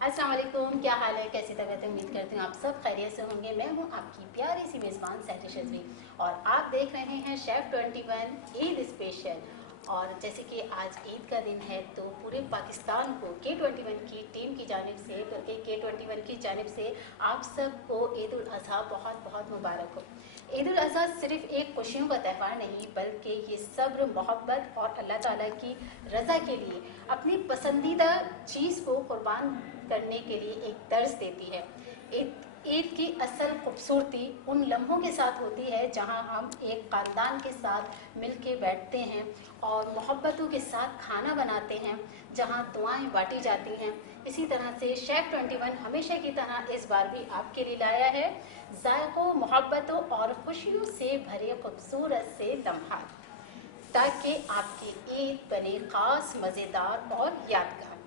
अस्सलाम वालेकुम, क्या हाल है, कैसी तबीयत है। उम्मीद करती हूँ आप सब खैरियत से होंगे। मैं हूँ आपकी प्यारी सी मेज़बान सैटी शज़वी और आप देख रहे हैं शेफ़ 21 ईद स्पेशल। और जैसे कि आज ईद का दिन है तो पूरे पाकिस्तान को K21 की टीम की जानिब से, बल्कि K21 की जानिब से आप सबको ईद उल अज़हा बहुत बहुत मुबारक हो। ईद उल अज़हा सिर्फ एक खुशियों का त्यौहार नहीं, बल्कि ये सब्र, मोहब्बत और अल्लाह ताला की रज़ा के लिए अपनी पसंदीदा चीज़ को कुर्बान करने के लिए एक दर्ज देती है। ईद की असल खूबसूरती उन लम्हों के साथ होती है जहां हम एक ख़ानदान के साथ मिल के बैठते हैं और मोहब्बतों के साथ खाना बनाते हैं, जहां दुआएं बांटी जाती हैं। इसी तरह से शेफ़ 21 हमेशा की तरह इस बार भी आपके लिए लाया है जायकों, मोहब्बतों और खुशियों से भरे खूबसूरत से लम्हात, ताकि आपकी ईद बने ख़ास, मज़ेदार और यादगार।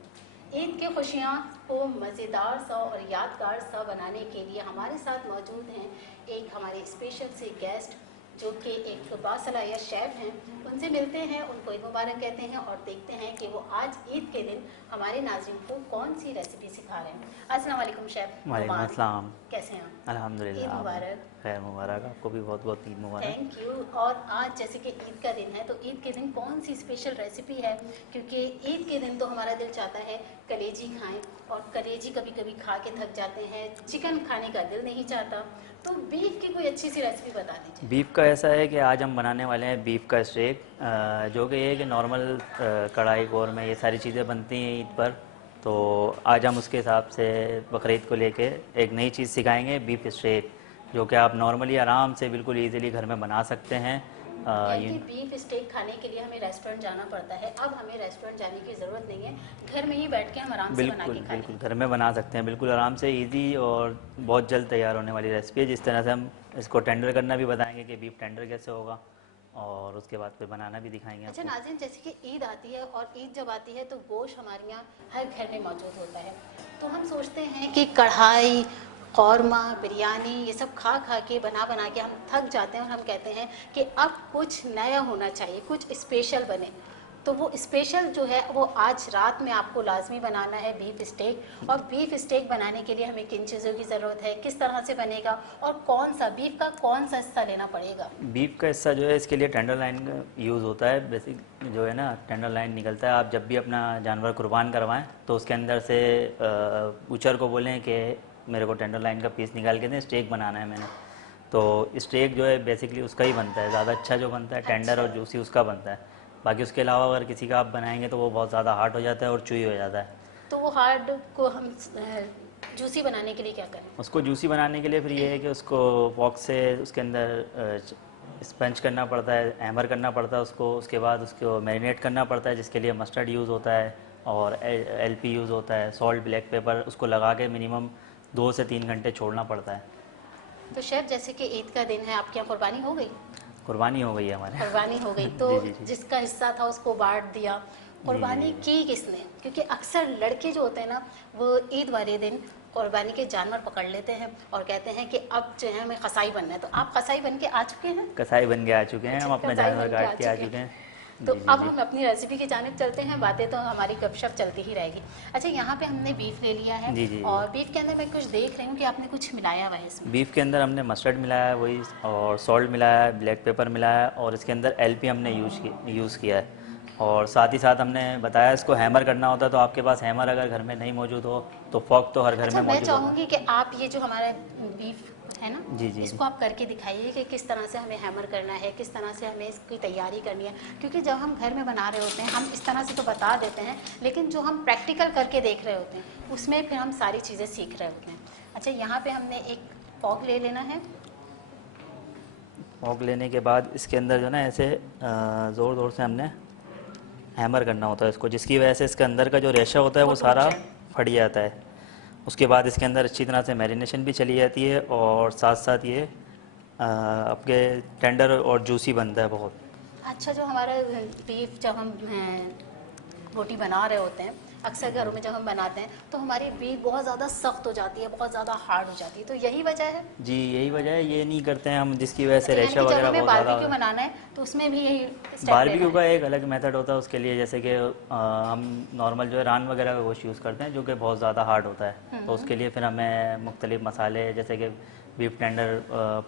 ईद की खुशियाँ को मज़ेदार सा और यादगार सा बनाने के लिए हमारे साथ मौजूद हैं एक हमारे स्पेशल से गेस्ट, जो कि एक बासलाहियत शेफ़ हैं। उनसे मिलते हैं, उनको ईद मुबारक कहते हैं और देखते हैं कि वो आज ईद के दिन हमारे नाज़रीन को कौन सी रेसिपी सिखा रहे हैं। अस्सलाम वालेकुम शेफ़। वालेकुम अस्सलाम। कैसे हैं आप? अल्हम्दुलिल्लाह। ईद आप मुबारक। खैर मुबारक, आपको भी बहुत बहुत ईद मुबारक। Thank you. और आज जैसे कि ईद का दिन है तो ईद के दिन कौन सी स्पेशल रेसिपी है, क्योंकि ईद के दिन तो हमारा दिल चाहता है कलेजी खाएं और कलेजी कभी कभी खा के थक जाते हैं, चिकन खाने का दिल नहीं चाहता। तो बीफ की कोई अच्छी सी रेसिपी बता दीजिए। बीफ का ऐसा है कि आज हम बनाने वाले हैं बीफ का स्टेक, जो कि ये है कि नॉर्मल कढ़ाई कौरमा ये सारी चीज़ें बनती हैं ईद पर। तो आज हम उसके हिसाब से बकरीद को लेके एक नई चीज़ सिखाएंगे, बीफ स्टेक, जो कि आप नॉर्मली आराम से बिल्कुल ईज़िली घर में बना सकते हैं। क्योंकि बीफ स्टेक खाने के लिए हमें रेस्टोरेंट जाना पड़ता है, अब हमें रेस्टोरेंट जाने की ज़रूरत नहीं है, घर में ही बैठ के हम आराम से बना बिल्कुल के खा बिल्कुल लेंगे। घर में बना सकते हैं, बिल्कुल आराम से, इजी और बहुत जल्द तैयार होने वाली रेसिपी है। जिस तरह से हम इसको टेंडर करना भी बताएंगे कि बीफ टेंडर कैसे होगा, और उसके बाद फिर बनाना भी दिखाएंगे अच्छा आपको। नाज़रीन, जैसे कि ईद आती है और ईद जब आती है तो गोश्त हमारे यहाँ हर घर में मौजूद होता है। तो हम सोचते हैं कि कढ़ाई, कौरमा, बिरयानी ये सब खा खा के, बना बना के हम थक जाते हैं और हम कहते हैं कि अब कुछ नया होना चाहिए, कुछ स्पेशल बने। तो वो स्पेशल जो है वो आज रात में आपको लाजमी बनाना है, बीफ स्टेक। और बीफ स्टेक बनाने के लिए हमें किन चीज़ों की ज़रूरत है, किस तरह से बनेगा और कौन सा बीफ का कौन सा हिस्सा लेना पड़ेगा। बीफ का हिस्सा जो है इसके लिए टेंडर लाइन का यूज़ होता है। बेसिक जो है ना, टेंडर लाइन निकलता है। आप जब भी अपना जानवर कुर्बान करवाएं तो उसके अंदर से बूचर को बोलें कि मेरे को टेंडर लाइन का पीस निकाल के दें, स्टेक बनाना है मैंने। तो स्टेक जो है बेसिकली उसका ही बनता है, ज़्यादा अच्छा जो बनता है टेंडर अच्छा, और जूसी उसका बनता है। बाकी उसके अलावा अगर किसी का आप बनाएंगे तो वो बहुत ज़्यादा हार्ड हो जाता है और चुई हो जाता है। तो वो हार्ड को हम जूसी बनाने के लिए क्या करें। उसको जूसी बनाने के लिए फिर ये है कि उसको वॉक से उसके अंदर स्पंज करना पड़ता है, हैमर करना पड़ता है उसको। उसके बाद उसको मैरिनेट करना पड़ता है, जिसके लिए मस्टर्ड यूज़ होता है और एलपी यूज़ होता है, सॉल्ट, ब्लैक पेपर। उसको लगा के मिनिमम 2 से 3 घंटे छोड़ना पड़ता है। तो शेफ, जैसे कि ईद का दिन है, आपके यहाँ कुर्बानी हो गई। कुर्बानी हो गई है हमारे कुर्बानी हो गई तो जी जी जी जिसका हिस्सा था उसको बांट दिया। जी जी कुर्बानी जी। की किसने, क्योंकि अक्सर लड़के जो होते हैं ना, वो ईद वाले दिन कुर्बानी के जानवर पकड़ लेते हैं और कहते हैं कि अब जो है हमें कसाई बनना है। तो आप कसाई बन के आ चुके हैं। कसाई बन के आ चुके हैं, अच्छा, हम अपना कसाई जानवर बन के काट के आ चुके चुके हैं। हैं। तो जी जी अब जी। हम अपनी रेसिपी की जानिब चलते हैं, बातें तो हमारी गपशप चलती ही रहेगी। अच्छा, यहाँ पे हमने बीफ ले लिया है जी जी जी। और बीफ के अंदर मैं कुछ देख रही हूँ कि आपने कुछ मिलाया हुआ है इसमें। बीफ के अंदर हमने मस्टर्ड मिलाया है वही, और सॉल्ट मिलाया है, ब्लैक पेपर मिलाया है, और इसके अंदर एलपी हमने यूज़ किया है। और साथ ही साथ हमने बताया इसको हैमर करना होता है। तो आपके पास हैमर अगर घर में नहीं मौजूद हो तो फॉक तो हर घर अच्छा, में मैं मौजूद होगा। चाहूँगी कि आप ये जो हमारा बीफ है ना, जी जी जी। इसको आप करके दिखाइए कि किस तरह से हमें हैमर करना है, किस तरह से हमें इसकी तैयारी करनी है। क्योंकि जब हम घर में बना रहे होते हैं हम इस तरह से तो बता देते हैं, लेकिन जो हम प्रैक्टिकल करके देख रहे होते हैं उसमें फिर हम सारी चीज़ें सीख रहे होते हैं। अच्छा, यहाँ पे हमने एक फॉक ले लेना है। फॉक लेने के बाद इसके अंदर जो ना ऐसे ज़ोर ज़ोर से हमने हैमर करना होता है इसको, जिसकी वजह से इसके अंदर का जो रेशा होता है वो वो टूट सारा जाए। फट जाता है। उसके बाद इसके अंदर अच्छी तरह से मैरिनेशन भी चली जाती है, और साथ साथ ये आपके टेंडर और जूसी बनता है बहुत। अच्छा, जो हमारा बीफ जब हम रोटी बना रहे होते हैं अक्सर घरों में जब हम बनाते हैं तो हमारी बीफ बहुत ज़्यादा सख्त हो जाती है, बहुत ज़्यादा हार्ड हो जाती है, तो यही वजह है। जी यही वजह है, ये नहीं करते हैं हम, जिसकी वजह से अच्छा, यानी रेशा कि जब वगैरह हमें बहुत ज़्यादा बारबेक्यू होता है। बनाना है तो उसमें भी यही स्टेप बारबेक्यू लेना का है। एक अलग मेथड होता है उसके लिए, जैसे कि हम नॉर्मल जो है रान वगैरह का गोश्त यूज़ करते हैं जो कि बहुत ज़्यादा हार्ड होता है, तो उसके लिए फिर हमें मुख्तलिफ मसाले जैसे कि बीफ टेंडर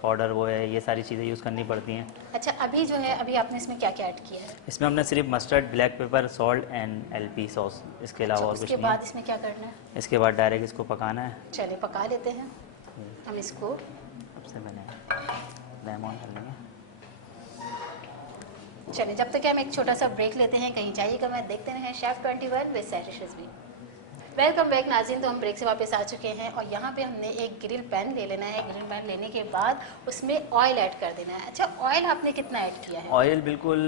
पाउडर वो है, ये सारी चीज़ें यूज़ करनी पड़ती हैं। अच्छा, अभी जो है अभी आपने इसमें क्या क्या ऐड किया है? इसमें हमने सिर्फ mustard, black pepper, salt and LP sauce, इसके अच्छा, अलावा और कुछ उसके नहीं बाद है। इसमें क्या करना है? इसके बाद डायरेक्ट इसको पकाना है। चलिए पका लेते हैं हम इसको। सबसे पहले लेमन डाल लेंगे। चलिए जब तक हम एक छोटा सा ब्रेक लेते हैं, कहीं जाइएगा मैं, देखते हैं chef 21 with Satish Rizvi. Welcome back नाज़रीन, तो हम ब्रेक से वापस आ चुके हैं और यहाँ पे हमने एक ग्रिल पैन ले लेना है। ग्रिल पैन लेने के बाद उसमें ऑयल ऐड कर देना है। अच्छा, ऑयल आपने कितना ऐड किया है? ऑयल बिल्कुल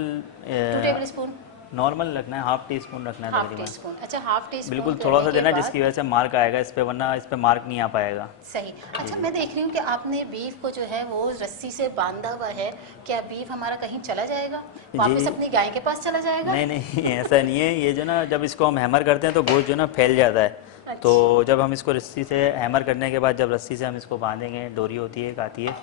2 टेबल स्पून, नॉर्मल रखना है, हाफ टी स्पून रखना है हाफ टी तकरीबन। स्पून। अच्छा, हाफ टी स्पून बिल्कुल थोड़ा सा करने के देना बाद- जिसकी वजह से मार्क आएगा इस पे, वरना इस पे मार्क नहीं आ पाएगा। सही। अच्छा, मैं देख रही हूँ कि आपने बीफ को जो है वो रस्सी से बांधा हुआ है। क्या बीफ हमारा कहीं चला जाएगा, वापस जी। अपनी गाय के पास चला जाएगा? नहीं नहीं ऐसा नहीं है, ये जो ना जब इसको हम हैमर करते हैं तो गोश्त जो ना फैल जाता है। अच्छा। तो जब हम इसको रस्सी से हैमर करने के बाद जब रस्सी से हम इसको बांधेंगे, डोरी होती है एक आती है,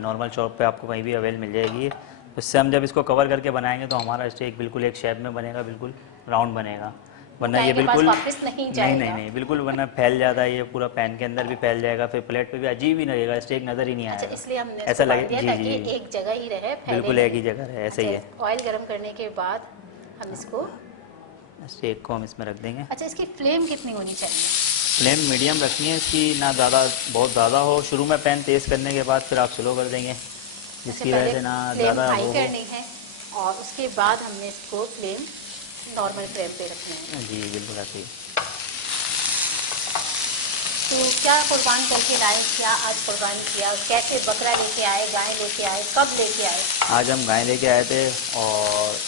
नॉर्मल शॉप पे आपको कहीं भी अवेल मिल जाएगी, उससे हम जब इसको कवर करके बनाएंगे तो हमारा स्टेक बिल्कुल एक शेप में बनेगा, बिल्कुल राउंड बनेगा। वरना गाय ये के पास बिल्कुल वापस नहीं नहीं जाएगा। नहीं नहीं बिल्कुल, वरना फैल जाता है, ये पूरा पैन के अंदर भी फैल जाएगा, फिर प्लेट पे भी अजीब ही लगेगा, स्टेक नज़र ही नहीं अच्छा, आएगा। इसलिए हमने ऐसा इसको बांध लगे दिया जी ताकि जी एक जगह ही रहे, फैले बिल्कुल नहीं। एक ही जगह है, ऐसे ही है। अच्छा, ऑयल गरम करने के बाद हम इसको, स्टेक को हम इसमें रख देंगे। अच्छा इसकी फ्लेम कितनी होनी चाहिए? फ्लेम मीडियम रखनी है इसकी, ना ज़्यादा बहुत ज़्यादा हो। शुरू में पैन तेज़ करने के बाद फिर आप स्लो कर देंगे, अच्छा, जिसकी वजह से ना फ्लेम ज़्यादा हाई वो हो। करनी है और उसके बाद हमने इसको फ्लेम नॉर्मल फ्लेम पे रखनी है। जी बिल्कुल ऐसे ही। तो क्या कुर्बान करके लाए, क्या आज कुर्बान किया, कैसे बकरा लेके आए, गाय लेके आए, कब लेके आए? आज हम गाय लेके आए थे और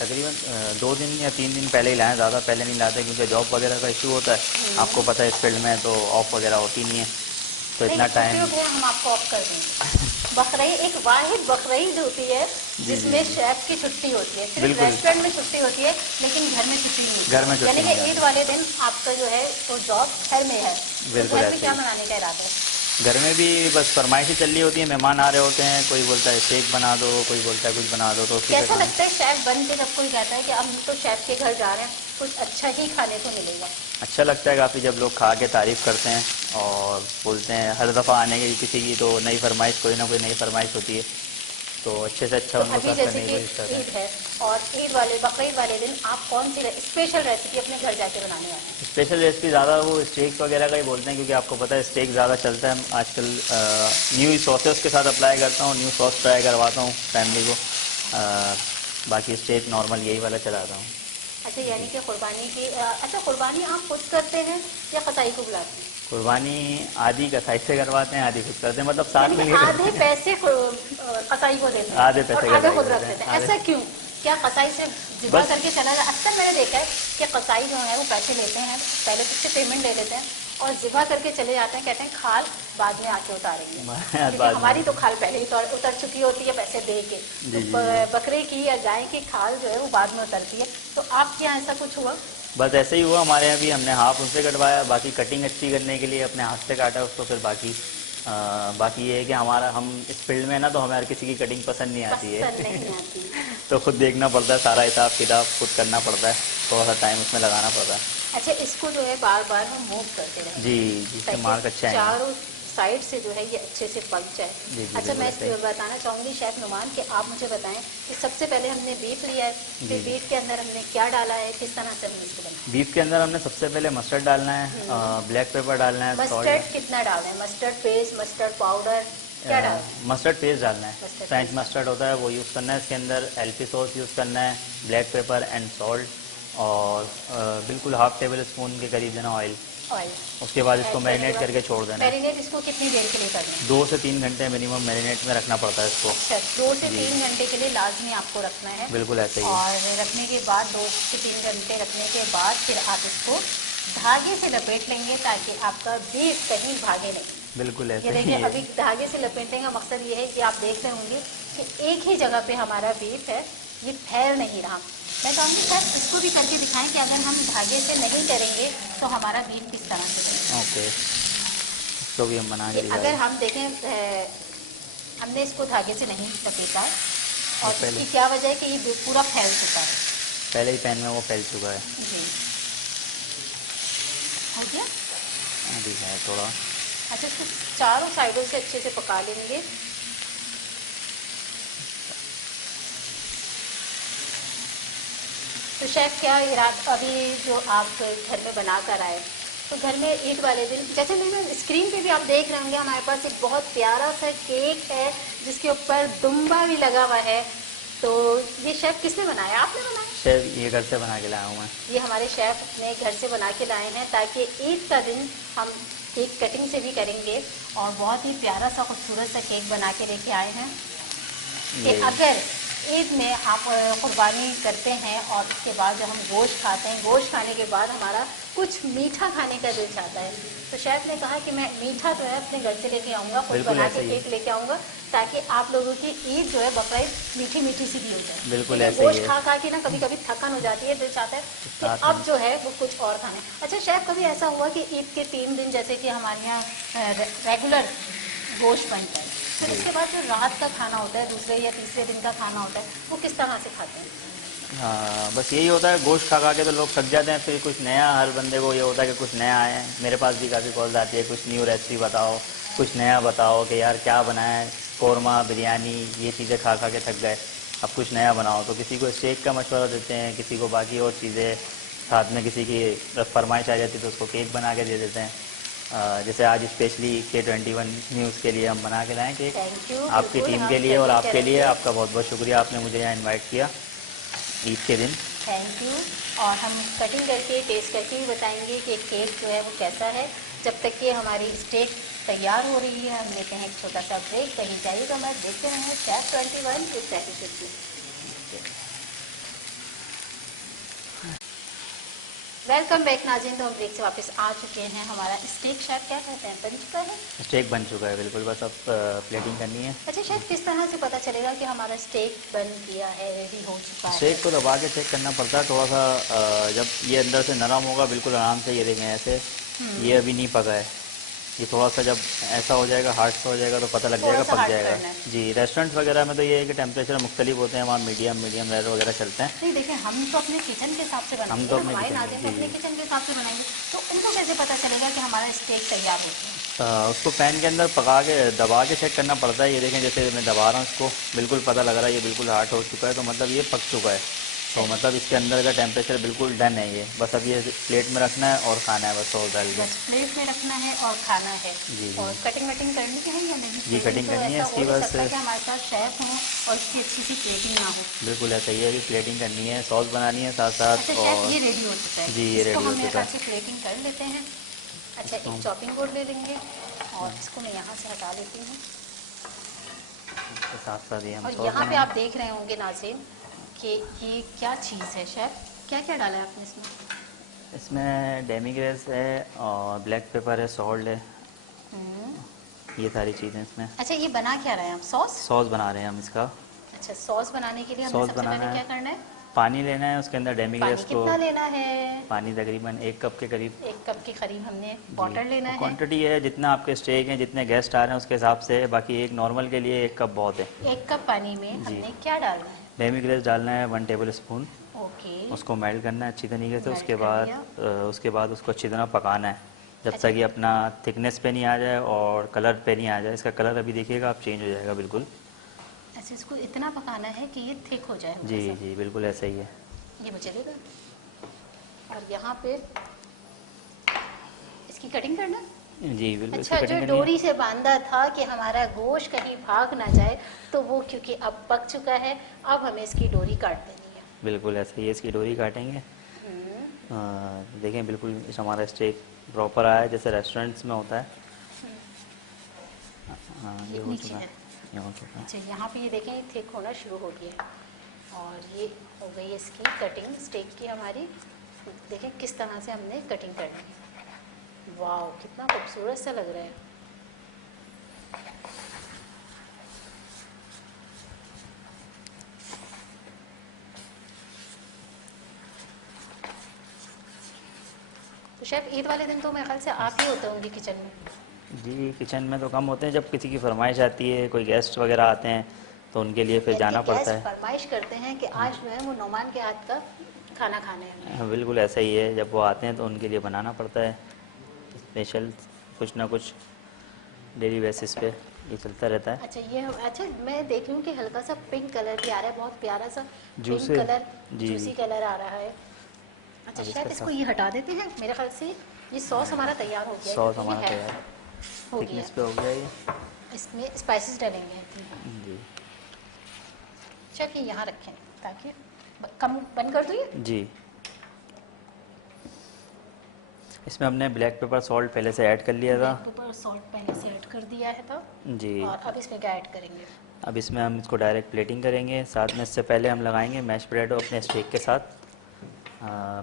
तकरीबन 2 दिन या 3 दिन पहले ही लाए, ज़्यादा पहले नहीं लाते क्योंकि जॉब वगैरह का इशू होता है, आपको पता है इस फील्ड में तो ऑफ वगैरह होती नहीं है, तो इतना नहीं, टाइम। छुट्टियों पे हम आपको ऑफ कर देंगे। बकरीद एक वाहिद बकरीद होती है जिसमें शेफ की छुट्टी होती है। सिर्फ बिल्कुल। रेस्टोरेंट में छुट्टी होती है लेकिन घर में छुट्टी नहीं होती। घर में छुट्टी यानी नहीं कि होती। ईद वाले दिन आपका जो है वो जॉब घर में है, तो बिल्कुल घर ऐसे में क्या ही। बनाने का इरादा है? घर में भी बस फरमाइशी चल रही होती है, मेहमान आ रहे होते हैं, कोई बोलता है स्टेक बना दो, कोई बोलता है कुछ बना दो, तो उसी पे कैसा खाना। लगता है शेफ बन के जब कोई कहता है कि हम तो शेफ के घर जा रहे हैं, कुछ अच्छा ही खाने को मिलेगा? अच्छा लगता है काफ़ी, जब लोग खा के तारीफ़ करते हैं और बोलते हैं हर दफ़ा आने की किसी की तो नई फरमाइश, कोई ना कोई नई फरमाइश होती है, तो अच्छे से अच्छा तो उनको अभी सर्व जैसे करने की कि कोशिश करते हैं। ईद है और ईद वाले बकरीद वाले दिन आप कौन सी स्पेशल रेसिपी अपने घर जाके बनाने वाले हैं? स्पेशल रेसिपी ज़्यादा वो स्टेक्स वगैरह का ही बोलते हैं, क्योंकि आपको पता है स्टेक ज़्यादा चलता है आजकल। न्यू सॉसेस के साथ अप्लाई करता हूँ, न्यू सॉस ट्राई करवाता हूँ फैमिली को, बाकी स्टेक नॉर्मल यही वाला चलाता हूँ। अच्छा, यानी कि कुर्बानी की अच्छा कुर्बानी आप खुद करते हैं या कसाई को बुलाते हैं? कुर्बानी आधी कसाई से करवाते हैं, आधी खुद करते हैं, मतलब साथ में यानी कि आधे पैसे कसाई को देते हैं आधे पैसे और आधे कसाई खुद को रख देते देते हैं, हैं। आधे- ऐसा क्यों? क्या कसाई से जिबा बस- करके चला जाए? अक्सर मैंने देखा है कि कसाई जो है वो पैसे लेते हैं, पहले तो उससे पेमेंट ले लेते हैं और जिबा करके चले जाते हैं, कहते हैं खाल बाद में आके उतारेंगे, क्योंकि बाद में। हमारी तो खाल पहले ही उतर चुकी होती है पैसे दे के। जी, तो जी। बकरे की या गाय की खाल जो है वो बाद में उतरती है। तो आपके यहाँ ऐसा कुछ हुआ? बस ऐसे ही हुआ हमारे यहाँ भी, हमने हाफ उनसे कटवाया, बाकी कटिंग अच्छी करने के लिए अपने हाथ से काटा उसको, फिर बाकी ये है कि हम इस फील्ड में है ना, तो हमें हर किसी की कटिंग पसंद नहीं आती पसंद है नहीं आती। तो खुद देखना पड़ता है, सारा हिसाब किताब खुद करना पड़ता है, थोड़ा सा टाइम उसमें लगाना पड़ता है। अच्छा, इसको जो है बार बार हम मूव करते रहें जी, जिससे ताकि मार्क अच्छा आएंगे। चारों साइड से जो है ये अच्छे से पक जाए। जी, अच्छा, बिल्कुल मैं ऐसे ही। बताना चाहूँगी शेफ नुमान कि आप मुझे बताएं कि सबसे पहले हमने बीफ लिया है, फिर जी। बीफ के अंदर हमने क्या डाला है, किस तरह से हमने इसको बनाया? बीफ के अंदर हमने सबसे पहले मस्टर्ड डालना है, ब्लैक पेपर डालना है, मस्टर्ड कितना डालना है? मस्टर्ड पेस्ट, मस्टर्ड पाउडर, क्या डालना है? मस्टर्ड पेस्ट डालना है, Mustard फ्रेंच paste। मस्टर्ड होता है वो यूज़ करना है, इसके अंदर एलपी सॉस यूज़ करना है, ब्लैक पेपर एंड सॉल्ट, और बिल्कुल हाफ टेबल स्पून के करीब देना ऑयल। ऑयल। उसके बाद इसको मैरिनेट करके छोड़ देना है। मैरिनेट इसको कितनी देर के लिए करना है? 2 से 3 घंटे मिनिमम मैरिनेट में रखना पड़ता है इसको। अच्छा, 2 से जी। 3 घंटे के लिए लाजमी आपको रखना है। बिल्कुल ऐसे ही है। और रखने के बाद 2 से 3 घंटे रखने के बाद फिर आप इसको धागे से लपेट लेंगे ताकि आपका बीफ कहीं भागे नहीं। बिल्कुल ऐसे ये ही देखिए, है। अभी धागे से लपेटने का मकसद ये है कि आप देख रहे होंगे कि एक ही जगह पे हमारा बीफ है, ये फैल नहीं रहा। मैं कहूँगी सर इसको भी करके दिखाएं कि अगर हम धागे से नहीं करेंगे तो हमारा बीन किस तरह से बनेगा। ओके, इसको भी हम बना के ये अगर दिखाएंगे। हम देखें हमने इसको धागे से नहीं लपेटा और और पहले इसकी क्या वजह है कि ये पूरा फैल चुका है। पहले ही पैन में वो फैल चुका है। जी हो गया। अभी है थोड़ा। अच्छा इसको चारों साइडों से अच्छे से पका लेंगे। तो शेफ क्या इरादा अभी जो आप घर में बना कर आए, तो घर में ईद वाले दिन जैसे मैंने स्क्रीन पे भी आप देख रहे होंगे हमारे पास एक बहुत प्यारा सा केक है जिसके ऊपर दुम्बा भी लगा हुआ है। तो ये शेफ किसने बनाया, आपने बनाया? शेफ ये घर से बना के लाया हूँ मैं। ये हमारे शेफ ने घर से बना के लाए हैं ताकि ईद का दिन हम केक कटिंग से भी करेंगे और बहुत ही प्यारा सा खूबसूरत सा केक बना के लेके आए हैं कि ये अगर ईद में आप कुर्बानी करते हैं और उसके बाद जब हम गोश्त खाते हैं, गोश्त खाने के बाद हमारा कुछ मीठा खाने का दिल चाहता है, तो शेफ ने कहा कि मैं मीठा जो है अपने घर से लेके आऊँगा, खुद बिल्कुल बना ऐसा के ही है। केक लेके आऊँगा ताकि आप लोगों की ईद जो है बकरीद मीठी मीठी सी भी हो जाए। बिल्कुल क्योंकि ऐसा ही गोश्त है। खा खा के ना कभी कभी थकन हो जाती है, दिल चाहता है कि साथ अब में जो है वो कुछ और खाना है। अच्छा शेफ कभी ऐसा हुआ कि ईद के 3 दिन जैसे कि हमारे यहाँ रेगुलर गोश्त बनता है, तो जी। इसके बाद जो रात का खाना होता है, दूसरे या तीसरे दिन का खाना होता है, वो किस तरह से खाते हैं? हाँ, बस यही होता है, गोश्त खा खा के तो लोग थक जाते हैं, फिर कुछ नया, हर बंदे को ये होता है कि कुछ नया आए। मेरे पास भी काफ़ी कॉल्स आती है, कुछ न्यू रेसिपी बताओ, कुछ नया बताओ कि यार क्या बनाएं, कौरमा, बिरयानी, ये चीज़ें खा खा के थक गए, अब कुछ नया बनाओ। तो किसी को स्टेक का मशवरा देते हैं, किसी को बाकी और चीज़ें, साथ में किसी की फरमाइश आ जाती है तो उसको केक बना के दे देते हैं। जैसे आज स्पेशली K21 न्यूज़ के लिए हम बना के लाएँ केक, थैंक यू। आपकी बिल्कुल टीम हम के लिए और कटिंग आपके लिए। करेंगे। आपका बहुत बहुत शुक्रिया, आपने मुझे यहाँ इनवाइट किया ईद के दिन। Thank you. और हम कटिंग करके टेस्ट करके भी बताएंगे कि केक जो है वो कैसा है। जब तक कि हमारी स्टेक तैयार हो रही है हम लेते हैं एक छोटा सा ब्रेक। कहीं जाइएगा मत, देखते रहें chef 21 with satisfaction. Welcome back नाज़रीन। तो हम ब्रेक से वापस आ चुके हैं। हमारा स्टेक शेफ क्या कहते हैं, बन चुका है? स्टेक बन चुका है बिल्कुल, बस अब प्लेटिंग करनी है। अच्छा शेफ किस तरह से पता चलेगा कि हमारा स्टेक बन गया है, रेडी हो चुका है? स्टेक को दबा के चेक करना पड़ता है थोड़ा सा। जब ये अंदर से नरम होगा बिल्कुल आराम से, ये देखें ऐसे, ये अभी नहीं पका है, ये थोड़ा सा जब ऐसा हो जाएगा, हार्ड सा हो जाएगा तो पता लग थोड़ा जाएगा, सा पक हार्ड जाएगा। करना है। जी, रेस्टोरेंट्स वगैरह में तो ये है कि टेम्परेचर मुख्तलिफ होते हैं, वहाँ मीडियम मीडियम रेयर वगैरह चलते हैं। नहीं देखिए, हम तो अपने किचन के हिसाब से बनाएंगे तो ना, अपने हमारे किचन में, नाज़रीन तो जी अपने जी। किचन के हिसाब से बनाएंगे, तो उनको कैसे पता चलेगा कि हमारा स्टेक तैयार हो गया? उसको पैन के अंदर पका के दबा के चेक करना पड़ता है। ये देखें जैसे मैं दबा रहा हूँ इसको, बिल्कुल पता लग रहा है ये बिल्कुल हार्ड हो चुका है, तो मतलब ये पक चुका है। तो मतलब इसके अंदर का टेम्परेचर बिल्कुल डन है ये, बस अब ये प्लेट में रखना है और खाना है बस, सॉस डाल के। बस प्लेट में रखना है और खाना है। जी जी और कटिंग वटिंग करनी है या नहीं? जी, कटिंग तो करनी है ऐसा हो इसकी नहीं बस। सकता कि हमारे साथ शेफ हों और इसकी अच्छी सी प्लेटिंग ना हो। बिल्कुल ऐसा ही है, अभी प्लेटिंग करनी है, सॉस बनानी है साथ साथ। अच्छा शेफ, और ये रेडी हो चुका है, जी, ये इसको रेडी हो हम मेरे चुका ख्याल है। से प्लेटिंग कर लेते हैं। अच्छा इसको एक हम चॉपिंग बोर्ड ले लेंगे और इसको मैं यहाँ से हटा लेती हूँ। इसके साथ साथ ये हम और सॉस यहाँ पे आप बनाएंगे। देख रहे होंगे नाज़रीन कि ये क्या चीज़ है शेफ, क्या क्या डाला है आपने इसमें? इसमें डेमी ग्रेस है और ब्लैक पेपर है, सॉल्ट है, हम्म। ये सारी चीज़ें इसमें। अच्छा ये बना क्या रहे हैं आप, सॉस? सॉस बना रहे हैं हम इसका। अच्छा सॉस बनाने के लिए हमें सॉस सबसे बनाना पहले है, क्या करना है? पानी लेना है, उसके अंदर डेमी पानी ग्रेस को। कितना लेना है? पानी तकरीबन 1 कप के करीब। 1 कप के करीब हमने जी, वाटर लेना है। क्वांटिटी है जितना आपके स्टेक हैं, जितने गेस्ट आ रहे हैं उसके हिसाब से, बाकी एक नॉर्मल के लिए 1 कप बहुत है। 1 कप पानी में जी। हमने क्या डालना है? डेमी ग्रेस डालना है 1 टेबल स्पून। ओके। उसको मेल्ट करना है अच्छी तरीके से। मेल्ट उसके कर बाद लिया। उसके बाद उसको अच्छी तरह पकाना है जब अच्छा। तक ये अपना थिकनेस पे नहीं आ जाए और कलर पे नहीं आ जाए। इसका कलर अभी देखिएगा आप, चेंज हो जाएगा बिल्कुल। अच्छा इसको इतना पकाना है कि ये थिक हो जाए जी हल्का सा। जी, बिल्कुल ऐसा ही है। ये मुझे देगा। और यहाँ पे इसकी कटिंग करना। जी बिल्कुल, इसकी अच्छा जो कटिंग करनी है। डोरी से बांधा था कि हमारा गोश्त कहीं भाग ना जाए, तो वो क्योंकि अब पक चुका है, अब हमें इसकी डोरी काट देनी है। बिल्कुल ऐसा ही है, इसकी डोरी काटेंगे। देखें बिल्कुल हमारा स्टेक प्रॉपर आया है जैसे रेस्टोरेंट्स में होता है। हाँ, ये हो नीचे चुका है, है। ये हो चुका है। अच्छा यहाँ पे ये देखें थिक होना शुरू हो गया है और ये हो गई इसकी कटिंग स्टेक की हमारी। देखें किस तरह से हमने कटिंग करनी है। वाह कितना खूबसूरत सा लग रहा है। शेफ ईद वाले दिन तो मेरे ख्याल से आप ही होते होंगे किचन में। जी, किचन में तो कम होते हैं, जब किसी की फरमाइश आती है, कोई गेस्ट वगैरह आते हैं तो उनके लिए फिर यानी कि जाना पड़ता गेस्ट है। फरमाइश करते हैं कि आज जो है वो नौमान के हाथ का खाना खाना है हमें। हाँ, बिल्कुल ऐसा ही है, जब वो आते हैं तो उनके लिए बनाना पड़ता है स्पेशल कुछ ना कुछ, डेली बेसिस पे ये चलता रहता है। अच्छा ये अच्छा मैं देख रही हूँ कि हल्का सा पिंक कलर भी आ रहा है, बहुत प्यारा सा पिंक जूसे कलर, जी, जूसी कलर आ रहा है। अच्छा अब शायद इसका इसको ये हटा देते हैं, मेरे ख्याल से ये सॉस हमारा तैयार हो गया है, सॉस क्योंकि ये हमारा है तैयार हो गया। थिकनेस पे हो गया ये। इसमें स्पाइसेस डालेंगे। जी शेफ ये यहाँ रखें ताकि कम बंद कर दूँ ये। जी, इसमें हमने ब्लैक पेपर सॉल्ट पहले से ऐड कर लिया था। ब्लैक पेपर सॉल्ट पहले से ऐड कर दिया है था। जी, और अब इसमें क्या ऐड करेंगे? अब इसमें हम इसको डायरेक्ट प्लेटिंग करेंगे, साथ में इससे पहले हम लगाएंगे मैश पोटैटो अपने स्टेक के साथ।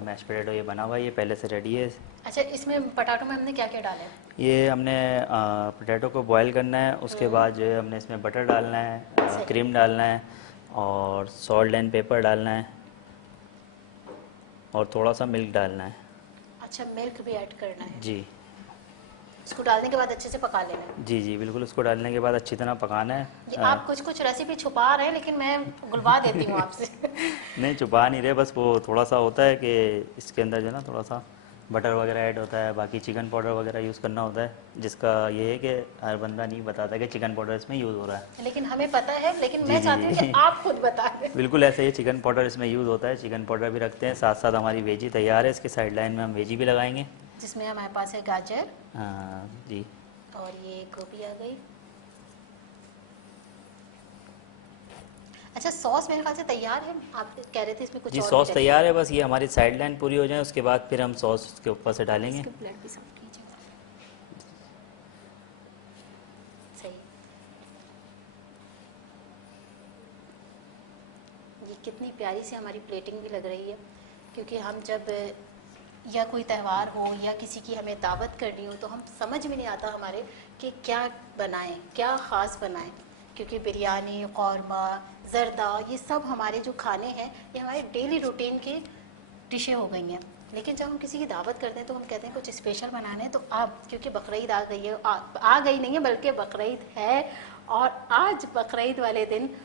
मैश पोटैटो ये बना हुआ है, ये पहले से रेडी है। अच्छा इसमें पटाटो में हमने क्या क्या डाला है? ये हमने पोटैटो को बॉईल करना है, उसके बाद जो है हमने इसमें बटर डालना है, सही। क्रीम डालना है और सॉल्ट एंड पेपर डालना है और थोड़ा सा मिल्क डालना है। अच्छा मिल्क भी ऐड करना है। जी इसको डालने के बाद अच्छे से पका लेना है। जी जी, बिल्कुल, उसको डालने के बाद अच्छी तरह पकाना है। ये आप कुछ कुछ रेसिपी छुपा रहे हैं, लेकिन मैं गुलवा देती हूँ आपसे। नहीं, छुपा नहीं रहे, बस वो थोड़ा सा होता है कि इसके अंदर जो है ना थोड़ा सा बटर वगैरह ऐड होता है, बाकी चिकन पाउडर वगैरह यूज़ करना होता है, जिसका ये है कि हर बंदा नहीं बताता कि चिकन पाउडर इसमें यूज़ हो रहा है। लेकिन हमें पता है, लेकिन जी मैं जी चाहती हूँ कि जी आप खुद बता दें। बिल्कुल ऐसे ही चिकन पाउडर इसमें यूज़ होता है, चिकन पाउडर भी रखते हैं, साथ साथ हमारी वेजी तैयार है, इसके साइड लाइन में हम वेजी भी लगाएंगे। जिसमें हमारे पास है गाजर हाँ जी और ये गोभी आ गई। अच्छा सॉस मेरे ख्याल से तैयार है, आप कह रहे थे इसमें कुछ जी, और सॉस भी तैयार है, बस ये हमारी साइड लाइन पूरी हो जाए उसके बाद फिर हम सॉस उसके ऊपर से डालेंगे। इसके प्लेट भी साफ कीजिए। सही। ये कितनी प्यारी सी हमारी प्लेटिंग भी लग रही है, क्योंकि हम जब या कोई त्यौहार हो या किसी की हमें दावत करनी हो तो हम समझ में नहीं आता हमारे कि क्या बनाएं, क्या ख़ास बनाएं, क्योंकि बिरयानी, कौरमा, ज़रदा, ये सब हमारे जो खाने हैं ये हमारे डेली रूटीन की डिशें हो गई हैं। लेकिन जब हम किसी की दावत करते हैं तो हम कहते हैं कुछ स्पेशल बनाना है, तो आप क्योंकि बकरीद आ गई है, आ गई नहीं है बल्कि बकरीद है, और आज बकरीद वाले दिन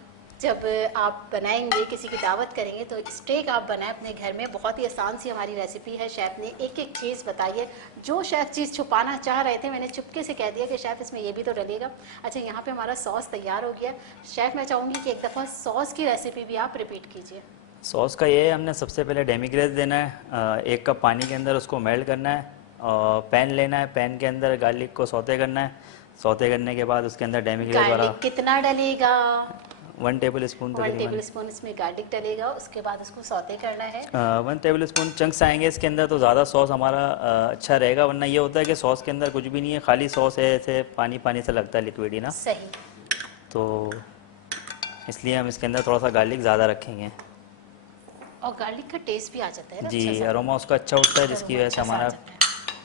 जब आप बनाएंगे, किसी की दावत करेंगे, तो स्टेक आप बनाएं अपने घर में। बहुत ही आसान सी हमारी रेसिपी है, शेफ़ ने एक एक चीज़ बताई है। जो शेफ़ चीज़ छुपाना चाह रहे थे मैंने चुपके से कह दिया कि शेफ़ इसमें ये भी तो डलेगा। अच्छा यहाँ पे हमारा सॉस तैयार हो गया। शेफ़ मैं चाहूँगी कि एक दफ़ा सॉस की रेसिपी भी आप रिपीट कीजिए। सॉस का ये है, हमने सबसे पहले डेमीग्लेस देना है, 1 कप पानी के अंदर उसको मेल्ट करना है, और पैन लेना है, पैन के अंदर गार्लिक को सौते करना है, सौते करने के बाद उसके अंदर डेमीग्लेस वाला गार्लिक कितना डलेगा? 1 टेबल स्पून 1 तकरीबन। टेबल स्पून इसमें गार्लिक डलेगा, उसके बाद उसको सौते करना है। 1 टेबल स्पून चंक्स आएंगे इसके अंदर तो ज़्यादा सॉस हमारा अच्छा रहेगा, वरना ये होता है कि सॉस के अंदर कुछ भी नहीं है, खाली सॉस है, ऐसे पानी पानी से लगता है, लिक्विड ही ना, सही। तो इसलिए हम इसके अंदर थोड़ा सा गार्लिक ज़्यादा रखेंगे। और गार्लिक का टेस्ट भी आ जाता है ना, जी, अच्छा सा। अरोमा उसका अच्छा उठता है, जिसकी अरोमा वजह से अच्छा सा आ हमारा जाता है।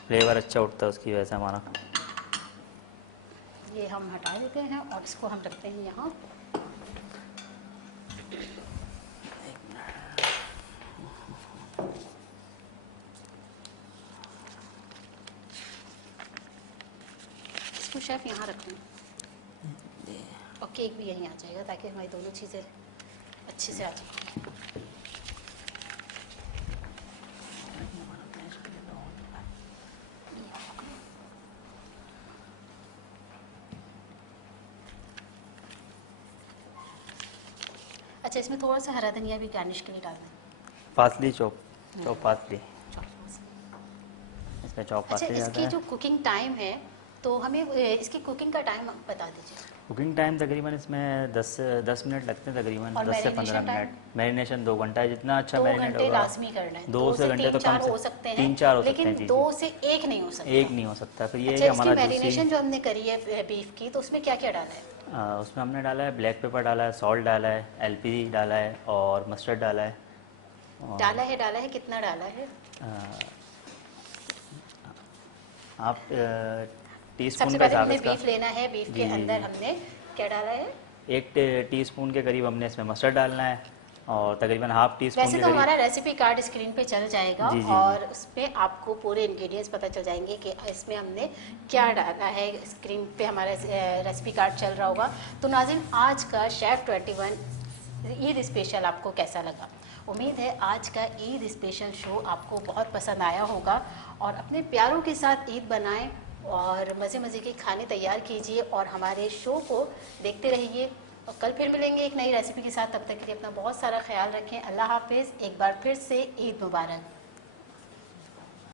फ्लेवर अच्छा उठता है, उसकी वजह से हमारा। ये हम हटा देते हैं और इसको हम रखते हैं यहाँ। इसको शेफ यहाँ रख लें और केक भी यहीं आ जाएगा, ताकि हमारी दोनों चीज़ें अच्छे से आ जाए। अच्छा इसमें थोड़ा सा हरा धनिया भी गार्निश के लिए डालना है। पासली चॉप पासली, इसमें चॉप अच्छा पासली जाता इसकी है। जो कुकिंग टाइम है, तो हमें इसकी कुकिंग का टाइम बता दीजिए। कुकिंग टाइम तकरीबन इसमें 10 मिनट लगते हैं, तकरीबन और 10 से 15 मैरिनेशन टाइम? मिनट। मैरिनेशन 2 घंटा है, जितना अच्छा 2 मैरिनेट घंटे होगा। लाजमी करना है। 2 से घंटे तो 3-4 कम हो से सकते हैं, 3-4 हो सकते लेकिन हैं। जी 2 जी, से 1 नहीं हो सकता। एक नहीं हो सकता। फिर ये है अच्छा कि इसकी हमारा मैरिनेशन जो हमने करी है बीफ की, तो उसमें क्या क्या डाला है? उसमें हमने डाला है ब्लैक पेपर डाला है, सॉल्ट डाला है, एलपीजी डाला है और मस्टर्ड डाला है। और डाला है कितना डाला है? अ, आप टीस्पून सबसे के पहले हिसाब हमने इसका बीफ लेना है, बीफ के जी जी अंदर जी, हमने क्या डाला है? 1 टीस्पून के करीब हमने इसमें मस्टर्ड डालना है, और तकरीबन हाफ टी स्पून वैसे के तो करीब। हमारा रेसिपी कार्ड स्क्रीन पे चल जाएगा जी, जी, और उसमें आपको पूरे इंग्रेडिएंट्स पता चल जाएंगे कि इसमें हमने क्या डाला है। स्क्रीन पे हमारा रेसिपी कार्ड चल रहा होगा। तो नाज़रीन, आज का शेफ़ 21 ईद स्पेशल आपको कैसा लगा? उम्मीद है आज का ईद स्पेशल शो आपको बहुत पसंद आया होगा और अपने प्यारों के साथ ईद बनाएं और मज़े मज़े के खाने तैयार कीजिए और हमारे शो को देखते रहिए। और कल फिर मिलेंगे एक नई रेसिपी के साथ। तब तक के लिए अपना बहुत सारा ख्याल रखें। अल्लाह हाफिज़। एक बार फिर से ईद मुबारक।